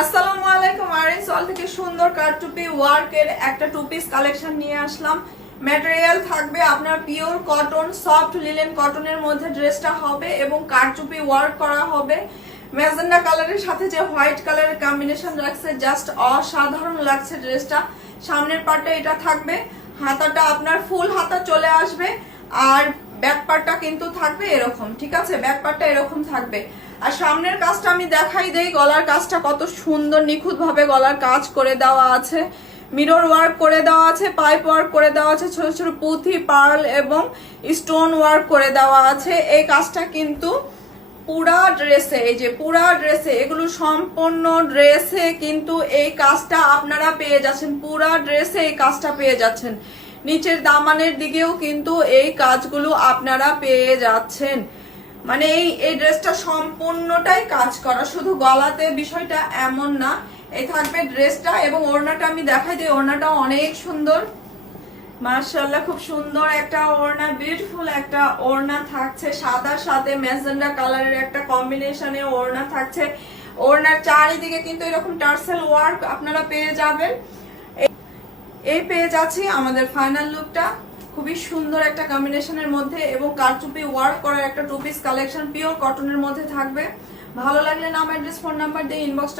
আসসালামু আলাইকুম। আরিন সল থেকে সুন্দর কারচুপি ওয়ার্কের একটা টু পিস কালেকশন নিয়ে আসলাম। ম্যাটেরিয়াল থাকবে আপনার পিওর কটন, সফট লিলেন কটনের মধ্যে ড্রেসটা হবে এবং কারচুপি ওয়ার্ক করা হবে। ম্যাজেন্ডা কালারের সাথে যে হোয়াইট কালারের কম্বিনেশন রাখছে, জাস্ট অসাধারণ লাগছে ড্রেসটা। সামনের পার্টটা এটা থাকবে, হাতাটা আপনার ফুল হাতা চলে আসবে, আর ব্যাক পার্টটা কিন্তু থাকবে এরকম। ঠিক আছে, ব্যাক পার্টটা এরকম থাকবে। আর সামনের কাজটা আমি দেখাই দেই, গলার কাজটা কত সুন্দর নিখুঁত ভাবে গলার কাজ করে দেওয়া আছে, মিরর ওয়ার্ক করে দেওয়া আছে, পাইপ ওয়ার্ক করে দেওয়া আছে, ছোট ছোট পুঁথি, পার্ল এবং স্টোন ওয়ার্ক করে দেওয়া আছে। এই কাজটা কিন্তু পুরা ড্রেসে, এই যে পুরা ড্রেসে, এগুলো সম্পূর্ণ ড্রেসে কিন্তু এই কাজটা আপনারা পেয়ে যাচ্ছেন। পুরা ড্রেসে এই কাজটা পেয়ে যাচ্ছেন। নিচের দামানের দিকেও কিন্তু এই কাজগুলো আপনারা পেয়ে যাচ্ছেন। মানে এই ড্রেসটা সম্পূর্ণটাই কাজ করা, শুধু গলাতে বিষয়টা এমন না। এই থাকবে ড্রেসটা এবং ওড়নাটা আমি দেখাই দিই। ওড়নাটাও অনেক সুন্দর, মাশাআল্লাহ, খুব সুন্দর একটা ওড়না, বিউটিফুল একটা ওড়না থাকছে। সাদার সাথে ম্যাজেন্ডা কালারের একটা কম্বিনেশনে ওড়না থাকছে। ওড়নার চারিদিকে কিন্তু এরকম টার্সেল ওয়ার্ক আপনারা পেয়ে যাবেন। এই পেয়ে যাচ্ছি আমাদের ফাইনাল লুকটা, খুবই সুন্দর একটা কম্বিনেশনের মধ্যে এবং কারচুপি ওয়ার্ক করার একটা টু পিস কালেকশন পিওর কটনের মধ্যে থাকবে। ভালো লাগলে নাম, অ্যাড্রেস, ফোন নাম্বার দিয়ে ইনবক্স